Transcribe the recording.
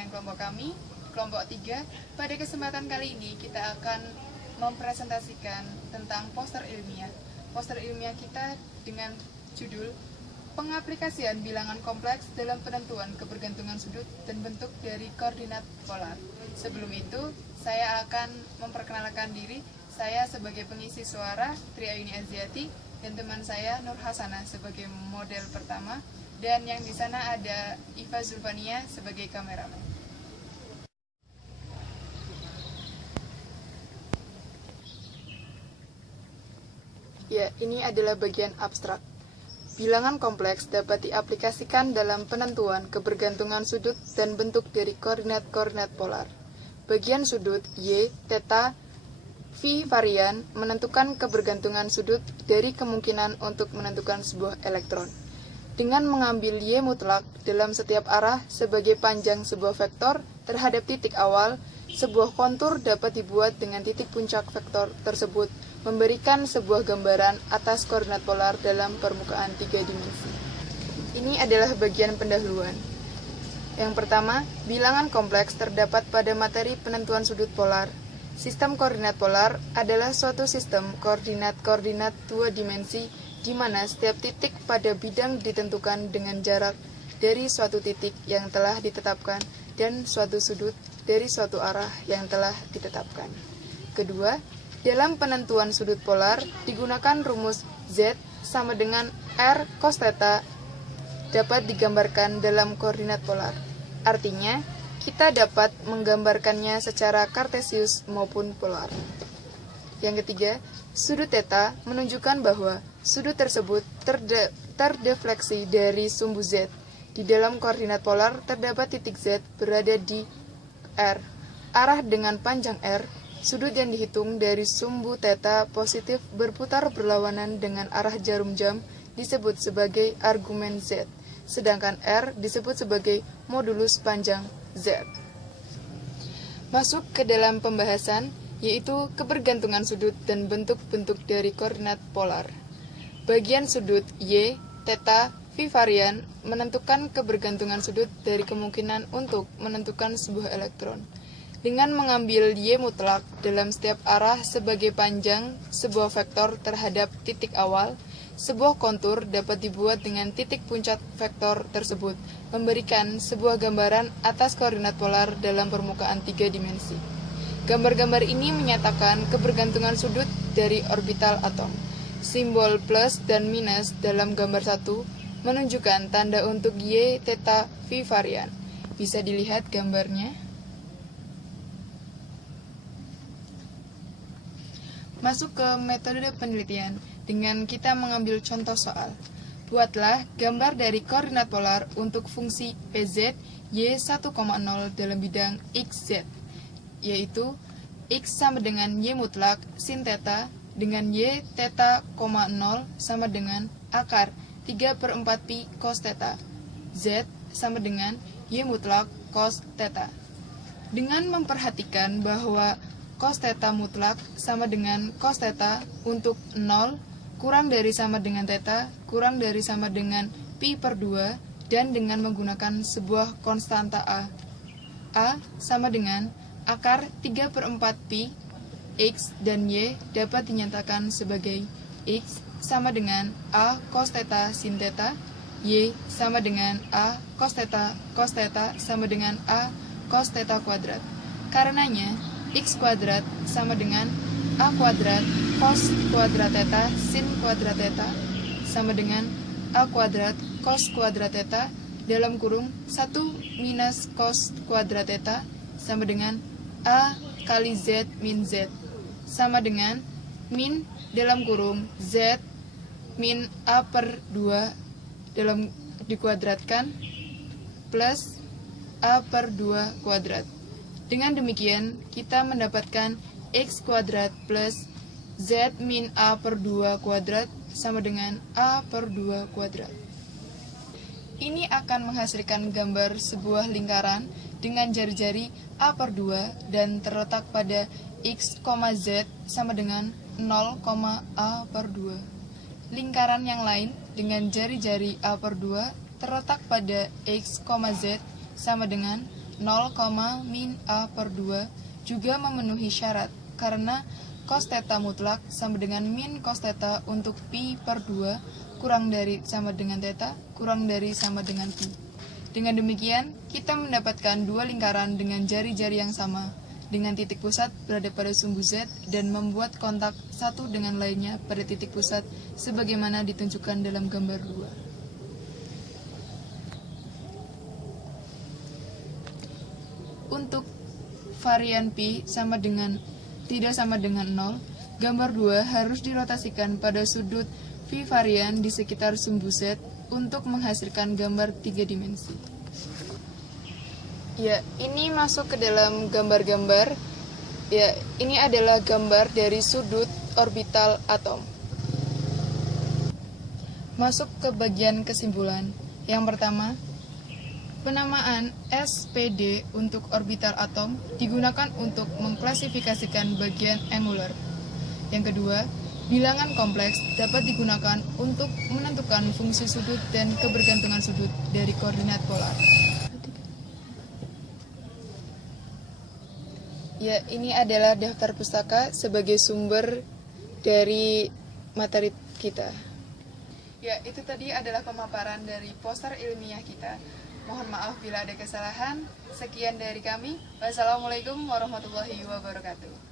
dengan kelompok kami, kelompok 3. Pada kesempatan kali ini kita akan mempresentasikan tentang poster ilmiah. Poster ilmiah kita dengan judul Pengaplikasian bilangan kompleks dalam penentuan kebergantungan sudut dan bentuk dari koordinat polar. Sebelum itu, saya akan memperkenalkan diri. Saya sebagai pengisi suara, Triayuni Aziati, dan teman saya Nur Hasana sebagai model pertama, dan yang di sana ada Iva Zulfania sebagai kameramen. Ya, ini adalah bagian abstrak. Bilangan kompleks dapat diaplikasikan dalam penentuan kebergantungan sudut dan bentuk dari koordinat-koordinat polar. Bagian sudut Y, theta, phi varian menentukan kebergantungan sudut dari kemungkinan untuk menentukan sebuah elektron. Dengan mengambil Y mutlak dalam setiap arah sebagai panjang sebuah vektor terhadap titik awal, sebuah kontur dapat dibuat dengan titik puncak vektor tersebut, memberikan sebuah gambaran atas koordinat polar dalam permukaan 3 dimensi. Ini adalah bagian pendahuluan. Yang pertama, bilangan kompleks terdapat pada materi penentuan sudut polar. Sistem koordinat polar adalah suatu sistem koordinat-koordinat 2 dimensi di mana setiap titik pada bidang ditentukan dengan jarak dari suatu titik yang telah ditetapkan dan suatu sudut dari suatu arah yang telah ditetapkan. Kedua, dalam penentuan sudut polar digunakan rumus Z sama dengan R cos theta dapat digambarkan dalam koordinat polar. Artinya, kita dapat menggambarkannya secara kartesius maupun polar. Yang ketiga, sudut theta menunjukkan bahwa sudut tersebut terdefleksi dari sumbu Z. Di dalam koordinat polar terdapat titik Z berada di R. Arah dengan panjang R, sudut yang dihitung dari sumbu theta positif berputar berlawanan dengan arah jarum jam disebut sebagai argumen Z, sedangkan R disebut sebagai modulus panjang Z. Masuk ke dalam pembahasan, yaitu kebergantungan sudut dan bentuk-bentuk dari koordinat polar. Bagian sudut Y, theta, phi varian menentukan kebergantungan sudut dari kemungkinan untuk menentukan sebuah elektron. Dengan mengambil Y mutlak dalam setiap arah sebagai panjang sebuah vektor terhadap titik awal, sebuah kontur dapat dibuat dengan titik puncak vektor tersebut, memberikan sebuah gambaran atas koordinat polar dalam permukaan 3 dimensi. Gambar-gambar ini menyatakan kebergantungan sudut dari orbital atom. Simbol plus dan minus dalam gambar 1 menunjukkan tanda untuk Y, theta, phi varian. Bisa dilihat gambarnya. Masuk ke metode penelitian dengan kita mengambil contoh soal. Buatlah gambar dari koordinat polar untuk fungsi PZ Y1,0 dalam bidang XZ, yaitu X sama dengan Y mutlak sin theta dengan Y theta, 0 sama dengan akar 3/4 pi cos theta. Z sama dengan Y mutlak cos theta. Dengan memperhatikan bahwa cos theta mutlak sama dengan cos theta untuk 0 kurang dari sama dengan theta kurang dari sama dengan pi/2 dan dengan menggunakan sebuah konstanta A sama dengan akar 3/4 pi X dan Y dapat dinyatakan sebagai X sama dengan A cos theta sin theta, Y sama dengan A cos theta sama dengan A cos theta kuadrat. Karenanya X kuadrat sama dengan A kuadrat cos kuadrat theta sin kuadrat theta sama dengan A kuadrat cos kuadrat theta dalam kurung 1 minus cos kuadrat theta sama dengan A kali Z min Z sama dengan min dalam kurung Z min A/2 dalam dikuadratkan plus A/2 kuadrat. Dengan demikian, kita mendapatkan X kuadrat plus Z min A/2 kuadrat sama dengan A/2 kuadrat. Ini akan menghasilkan gambar sebuah lingkaran dengan jari-jari A/2 dan terletak pada X, Z sama dengan 0,A/2. Lingkaran yang lain dengan jari-jari A/2 terletak pada X, Z sama dengan 0, min A per 2 juga memenuhi syarat karena cos theta mutlak sama dengan min cos theta untuk pi per 2 kurang dari sama dengan theta kurang dari sama dengan pi. Dengan demikian, kita mendapatkan dua lingkaran dengan jari-jari yang sama, dengan titik pusat berada pada sumbu Z dan membuat kontak satu dengan lainnya pada titik pusat sebagaimana ditunjukkan dalam gambar 2. Untuk varian pi tidak sama dengan 0, gambar 2 harus dirotasikan pada sudut phi varian di sekitar sumbu Z untuk menghasilkan gambar 3 dimensi. Ya, ini masuk ke dalam gambar-gambar. Ya, ini adalah gambar dari sudut orbital atom. Masuk ke bagian kesimpulan. Yang pertama, penamaan SPD untuk orbital atom digunakan untuk mengklasifikasikan bagian angular. Yang kedua, bilangan kompleks dapat digunakan untuk menentukan fungsi sudut dan kebergantungan sudut dari koordinat polar. Ya, ini adalah daftar pustaka sebagai sumber dari materi kita. Ya, itu tadi adalah pemaparan dari poster ilmiah kita. Mohon maaf bila ada kesalahan. Sekian dari kami. Wassalamualaikum warahmatullahi wabarakatuh.